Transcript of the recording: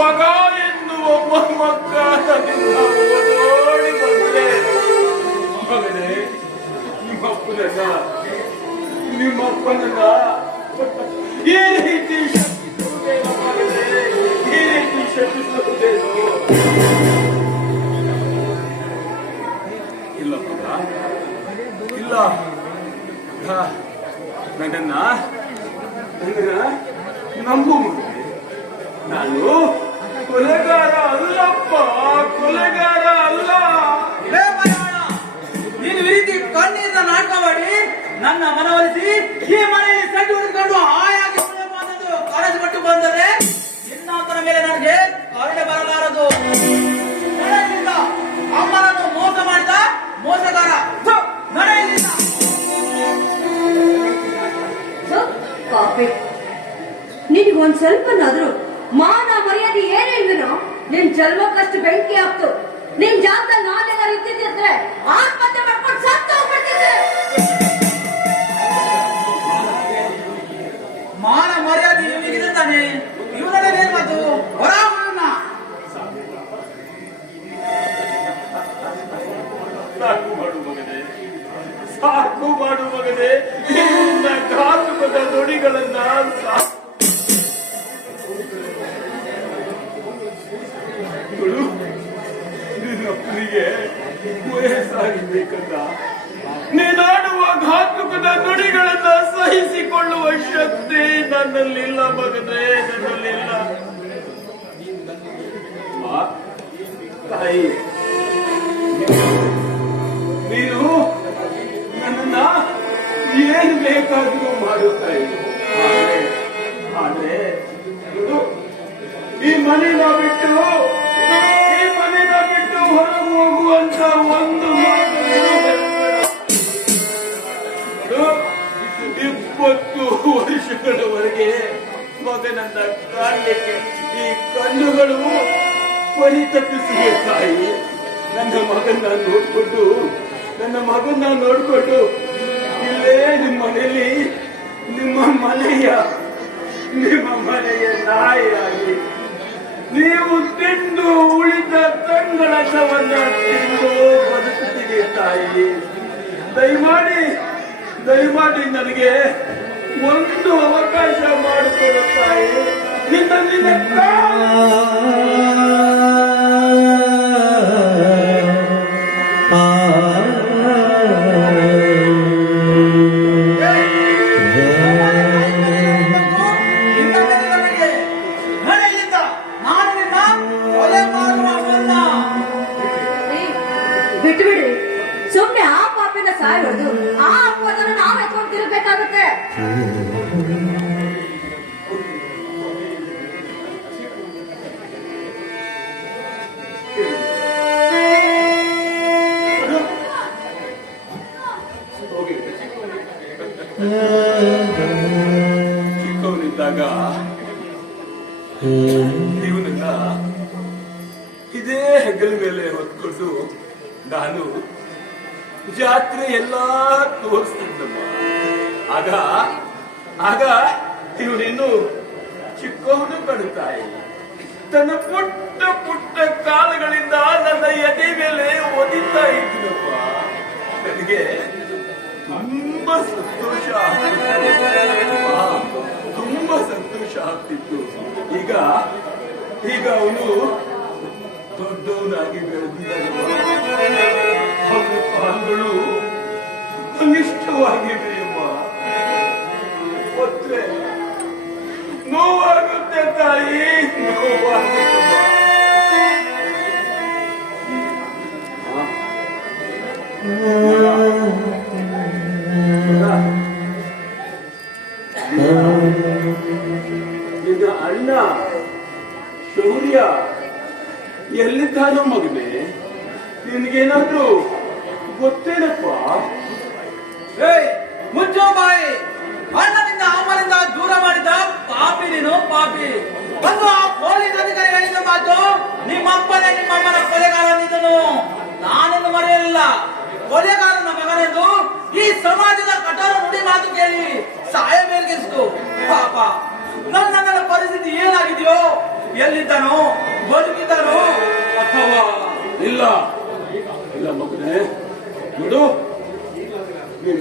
ಮಗ ಎಂದು ಒಬ್ಬ ಮಕ್ಕ ಓಡೋಡಿ ಬಂದರೆ, ಮಗನೇ ನಿಮ್ಮಪ್ಪನನ್ನ ನಿಮ್ಮಪ್ಪನನ್ನ ಈ ರೀತಿ ಈ ರೀತಿ ಶಪಿಸುವುದೇನೋ ಇಲ್ಲ ಮಗ, ಇಲ್ಲ. ನನ್ನನ್ನ ನನ್ನನ್ನ ನಂಬು ಮಗನೇ. ನಾನು ಕೊಲೆಗಾರ ಅಲ್ಲಪ್ಪ ಕೊಲೆಗಾರ ಅಲ್ಲ. ನೀನು ಈ ರೀತಿ ಕಣ್ಣಿಂದ ನಾಟಕ ಮಾಡಿ ನನ್ನ ಮನವೊಲಿಸಿ ಈ ಮನೆಯಲ್ಲಿ ಸಡ್ಡು ಹುಡುಕೊಂಡು ಹಾಯಾಗಿ ಕರೆದು ಬಿಟ್ಟು ಬಂದರೆ ನಿನ್ನಾತನ ಮೇಲೆ ನನಗೆ ಕರುಣೆ ಬರಲಾರದು ಅಮ್ಮನನ್ನು ಮೋಸ ಮಾಡಿದ ಮೋಸಗಾರ. ನಡೆಯಲಿಲ್ಲ. ಕಾಫಿ ನಿನಗೊಂದ್ ಸ್ವಲ್ಪನಾದ್ರೂ ಮಾನ ಮರ್ಯಾದೆ ಏನಿಲ್ವೇನೋ ನಿನ್ ಜನ್ಮಕ್ಕಷ್ಟು ಬೆಂಕಿ ಆಗ್ತು ನಿನ್ ಜಾತ ನಾನೆಲ್ಲ ಇದ್ದಿದ್ರೆ ಆತ್ಮಹತ್ಯೆ ಮಾಡ್ಕೊಂಡು ಸತ್ತು ಹೋಗ್ಬಿಡ್ತಿದ್ದೆ. ಮಾನ ಮರ್ಯಾದೆ ಇವನಿಗಿದೆ ತಾನೆ. ಇವನಲ್ಲಿ ಏನ್ ಮಾತು ಹೊರ ಸಾಕು ಮಾಡು ಮಗನೇ. ಸಾಕು ಮಾಡು ಮಗನೇ. ನಿನ್ನ ಘಾತುಕದ ನುಡಿಗಳನ್ನ ಸಾಕು ವಯಸ್ಸಾಗಿರ್ಬೇಕಲ್ಲ ನೀನಾಡುವ ಘಾತುಕದ ನುಡಿಗಳನ್ನ ಸಹಿಸಿಕೊಳ್ಳುವ ಶಕ್ತಿ ನನ್ನಲ್ಲಿಲ್ಲ ಮಗನೇ ನನ್ನಲ್ಲಿಲ್ಲ ತಾಯಿ, ನೀನು ನನ್ನ ಏನ್ ಬೇಕಾದರೂ ಮಾಡುತ್ತಾ ಆದ್ರೆ ಈ ಮನೆಯ ಬಿಟ್ಟು ಮಗನನ್ನ ಕಾರ್ಯಕ್ಕೆ ಈ ಕಣ್ಣುಗಳು ಪರಿತಪ್ಪಿಸಿವೆ ತಾಯಿ. ನನ್ನ ಮಗನ್ನ ನೋಡ್ಕೊಂಡು, ನನ್ನ ಮಗನ್ನ ನೋಡ್ಕೊಂಡು ಇಲ್ಲೇ ನಿಮ್ಮ ಮನೆಯಲ್ಲಿ ನಿಮ್ಮ ಮನೆಯ ನಿಮ್ಮ ಮನೆಯ ನಾಯಿಯಾಗಿ. ನೀವು ತಿಂದು ಉಳಿದ ತಂಗಳಸವನ್ನ ತಿಂದು ಬದುಕುತ್ತೀರಿ ತಾಯಿ. ದಯಮಾಡಿ ದಯಮಾಡಿ ನನಗೆ ಒಂದು ಅವಕಾಶ ಮಾಡಿಕೊಡು ತಾಯಿ ನಿನ್ನ ನಿನ್ನ ಕಾಲು ನಿನ್ನ ಮೇಲೆ ನನಗೆ ನಡೆಯಲಿಲ್ಲ ನಾನು ನಿನ್ನ ಕೊಲೆ ಮಾಡುವ ಮುನ್ನ ಏಯ್, ಬಿಟ್ಟು ಬಿಡಿ ಸುಮ್ನೆ ಆ ಪಾಪಿನ ಸಾಯೋದು ಆ ಅಪ್ಪದನ್ನು ನಾವ್ ಎತ್ಕೊಂಡು ತಿರುಗ್ಬೇಕಾಗುತ್ತೆ ಚಿಕ್ಕವನಿದ್ದಾಗ ಇವನನ್ನ ಇದೇ ಹೆಗಲ ಮೇಲೆ ಹೊತ್ಕೊಂಡು ನಾನು ಜಾತ್ರೆ ಎಲ್ಲಾ ತೋರಿಸ್ತಿದ್ದಮ್ಮ. ಆಗ ಆಗ ಇವನಿನ್ನು ಚಿಕ್ಕವನು ಕಡುತ್ತಾಯಿ ತನ್ನ ಪುಟ್ಟ ಪುಟ್ಟ ಕಾಲುಗಳಿಂದ ನನ್ನ ಎದೆ ಮೇಲೆ ಒದಿತಾ ಇದ್ದೀನಪ್ಪ. ಸಂತೋಷ ತುಂಬಾ ಸಂತೋಷ ಆಗ್ತಿತ್ತು. ಈಗ ಈಗ ಅವನು ದೊಡ್ಡವನಾಗಿ ಬೆಳೆದಿದ್ದಾನೆ. ಅವನ ಕಾಲುಗಳು ಅನಿಷ್ಟವಾಗಿವೆ ಅಮ್ಮ ಒತ್ತೆ ನೋವಾಗುತ್ತೆ ತಾಯಿ ನೋವಾಗುತ್ತಮ್ಮ ಆ. ಶೌರ್ಯ ಎಲ್ಲಿದ್ದಾನೋ ಮಗನೆ? ನಿನ್ಗೇನಾದ್ರೂ ಗೊತ್ತೇನಪ್ಪ? ಏಯ್, ಮುಚ್ಚೋ ಬಾಯಿ. ಅಣ್ಣನಿಂದ ಅಮ್ಮನಿಂದ ದೂರ ಮಾಡಿದ ಪಾಪಿ ನೀನು, ಪಾಪಿ. ಬಂದು ಆ ಪೊಲೀಸ್ ಅಧಿಕಾರಿ ಹೇಳಿದ ಮಾತು, ನಿಮ್ಮಪ್ಪನೇ, ನಿಮ್ಮಮ್ಮನ ಕೊಲೆಗಾರನಿದ್ದನು ನಾನನ್ನು ಮರೆಯಲಿಲ್ಲ. ಕೊಲೆಗಾರನ ಎಲ್ಲಿದ್ದಾನೋ?